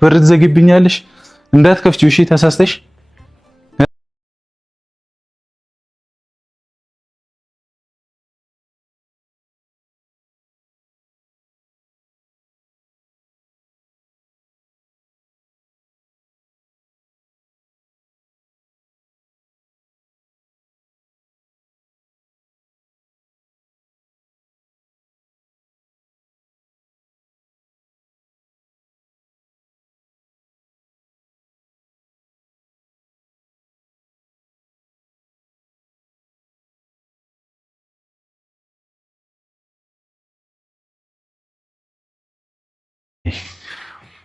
በር ትዘግብኛለሽ። እንዳትከፍቺው እሺ ተሳስተሽ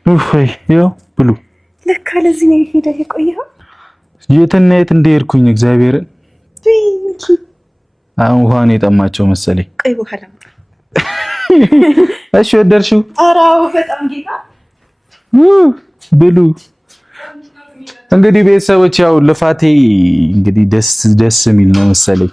ይኸው ብሉ። ለካ ለዚህ ነው ሄደህ የቆየኸው? የትና የት እንደሄድኩኝ እግዚአብሔርን። አሁን ውሃ ነው የጠማቸው መሰለኝ። ቆይ በኋላ እሺ ወደድሽው? ኧረ አዎ በጣም ጌታ። ብሉ እንግዲህ ቤተሰቦች፣ ያው ልፋቴ እንግዲህ ደስ የሚል ነው መሰለኝ።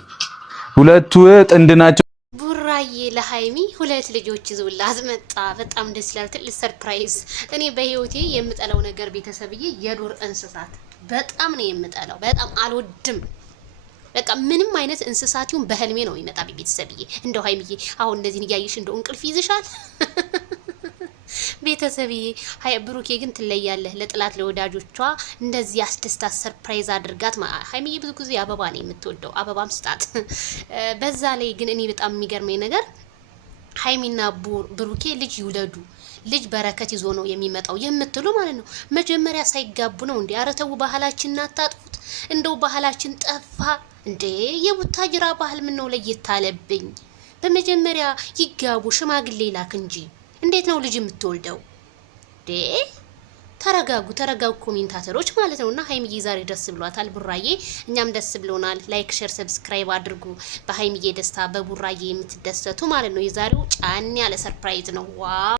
ሁለቱ ጥንድ ናቸው። ቡራዬ ለሃይሚ 2 ልጆች ይዞላት መጣ። በጣም ደስ ይላል። ትልቅ ሰርፕራይዝ። እኔ በህይወቴ የምጠላው ነገር ቤተሰብዬ የዱር እንስሳት በጣም ነው የምጠላው። በጣም አልወድም። በቃ ምንም አይነት እንስሳት ይሁን በህልሜ ነው የሚመጣብኝ ቤተሰብዬ። እንደው ሃይሚዬ አሁን እንደዚህ እያየሽ እንደው እንቅልፍ ይዝሻል ቤተሰብዬ። ብሩኬ ግን ትለያለህ። ለጥላት ለወዳጆቿ እንደዚህ አስደስታት፣ ሰርፕራይዝ አድርጋት። ሃይሚዬ ብዙ ጊዜ አበባ ነው የምትወደው፣ አበባም ስጣት። በዛ ላይ ግን እኔ በጣም የሚገርመኝ ነገር ሃይሚና ብሩኬ ልጅ ይውለዱ፣ ልጅ በረከት ይዞ ነው የሚመጣው የምትሉ ማለት ነው። መጀመሪያ ሳይጋቡ ነው እንዴ? ኧረ ተው፣ ባህላችንን አታጥፉት። እንደው ባህላችን ጠፋ እንዴ? የቡታጅራ ባህል ምን ነው ለየት አለብኝ? በመጀመሪያ ይጋቡ፣ ሽማግሌ ላክ እንጂ እንዴት ነው ልጅ የምትወልደው? ተረጋጉ ኮሜንታተሮች ማለት ነውና ሃይሚዬ ዛሬ ደስ ብሏታል። ቡራዬ እኛም ደስ ብሎናል። ላይክ፣ ሼር፣ ሰብስክራይብ አድርጉ። በሃይሚዬ ደስታ በቡራዬ የምትደሰቱ ማለት ነው። የዛሬው ጫን ያለ ሰርፕራይዝ ነው። ዋው